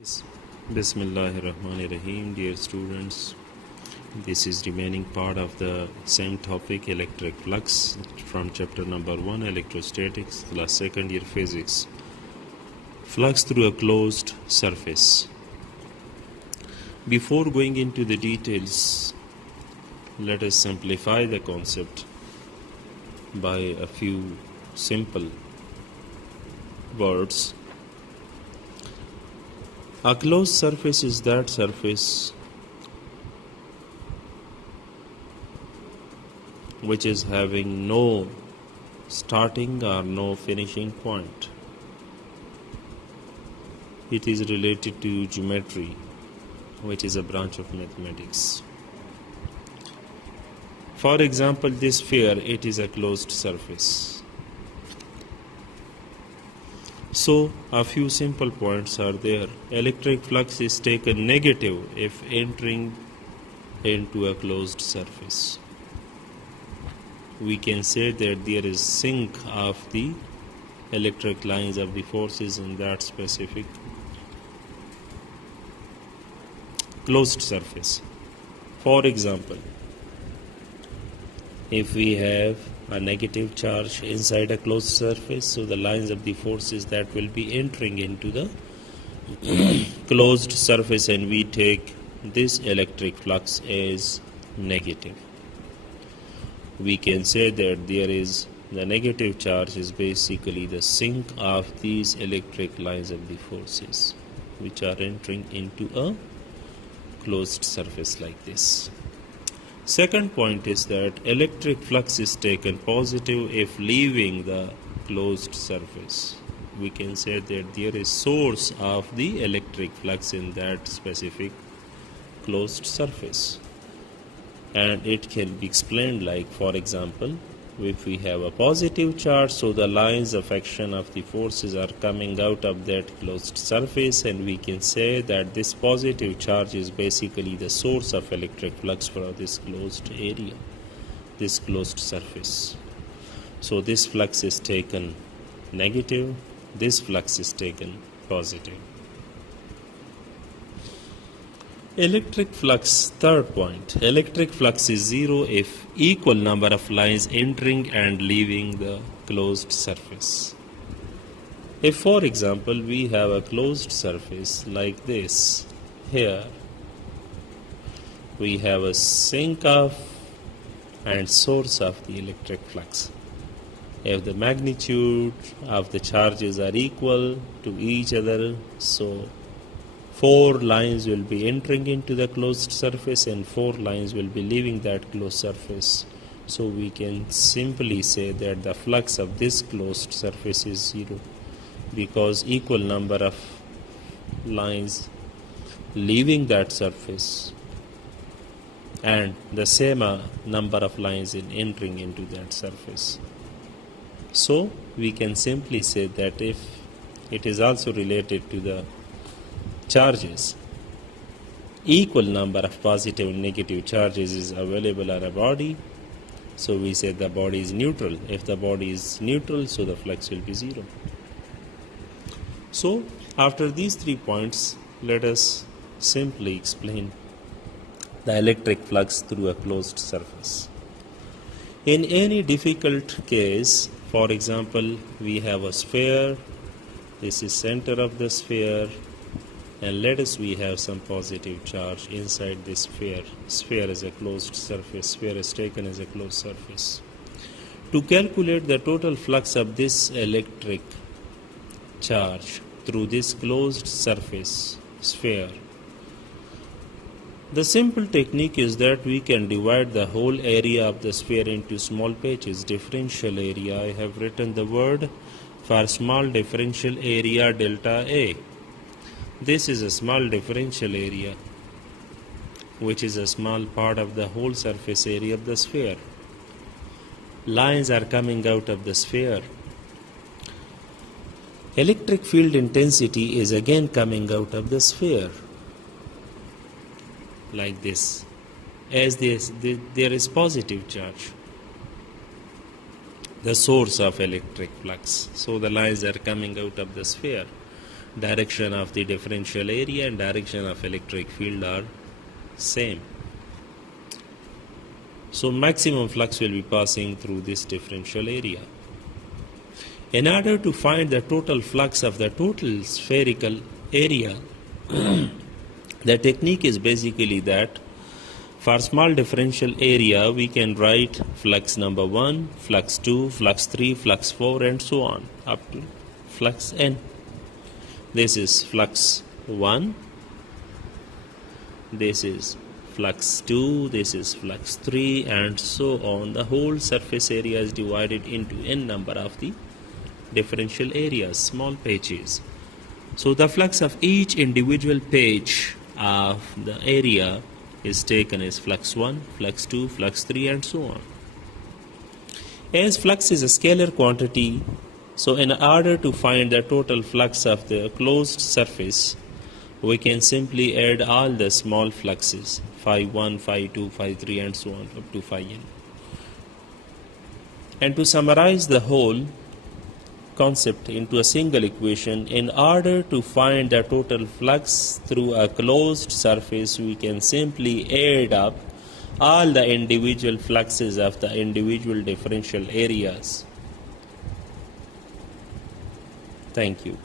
Bismillahirrahmanirrahim. Dear students, this is remaining part of the same topic, electric flux, from chapter number 1, electrostatics, class 2nd year physics. Flux through a closed surface. Before going into the details, let us simplify the concept by a few simple words. A closed surface is that surface which is having no starting or no finishing point. It is related to geometry, which is a branch of mathematics. For example, this sphere, it is a closed surface. So, a few simple points are there. Electric flux is taken negative if entering into a closed surface. We can say that there is sink of the electric lines of the forces in that specific closed surface. For example, if we have a negative charge inside a closed surface, so the lines of the forces that will be entering into the closed surface, and we take this electric flux as negative. We can say that there is the negative charge is basically the sink of these electric lines of the forces which are entering into a closed surface like this. Second point is that electric flux is taken positive if leaving the closed surface. We can say that there is source of the electric flux in that specific closed surface. And it can be explained like, for example, if we have a positive charge, so the lines of action of the forces are coming out of that closed surface, and we can say that this positive charge is basically the source of electric flux for this closed area, this closed surface. So this flux is taken negative, this flux is taken positive. Electric flux, third point. Electric flux is zero if equal number of lines entering and leaving the closed surface. If, for example, we have a closed surface like this, here we have a sink of and source of the electric flux. If the magnitude of the charges are equal to each other, so 4 lines will be entering into the closed surface and 4 lines will be leaving that closed surface. So we can simply say that the flux of this closed surface is 0 because equal number of lines leaving that surface and the same number of lines entering into that surface. So we can simply say that if it is also related to the charges, equal number of positive and negative charges is available on a body, so we say the body is neutral. If the body is neutral, so the flux will be 0. So after these 3 points, let us simply explain the electric flux through a closed surface. In any difficult case, for example, we have a sphere, this is center of the sphere, and let us we have some positive charge inside this sphere. Sphere is a closed surface. Sphere is taken as a closed surface. To calculate the total flux of this electric charge through this closed surface, sphere, the simple technique is that we can divide the whole area of the sphere into small patches. Differential area, I have written the word for small differential area delta A. This is a small differential area, which is a small part of the whole surface area of the sphere. Lines are coming out of the sphere. Electric field intensity is again coming out of the sphere, like this, as there is positive charge, the source of electric flux. So the lines are coming out of the sphere. direction of the differential area and direction of electric field are same. So maximum flux will be passing through this differential area. In order to find the total flux of the total spherical area, the technique is basically that for small differential area we can write flux number 1, flux 2, flux 3, flux 4 and so on up to flux n. This is flux 1, this is flux 2, this is flux 3 and so on. The whole surface area is divided into n number of the differential areas, small patches. So the flux of each individual patch of the area is taken as flux 1, flux 2, flux 3 and so on. As flux is a scalar quantity, so in order to find the total flux of the closed surface, we can simply add all the small fluxes, phi 1, phi 2, phi 3 and so on up to phi n. And to summarize the whole concept into a single equation, in order to find the total flux through a closed surface, we can simply add up all the individual fluxes of the individual differential areas. Thank you.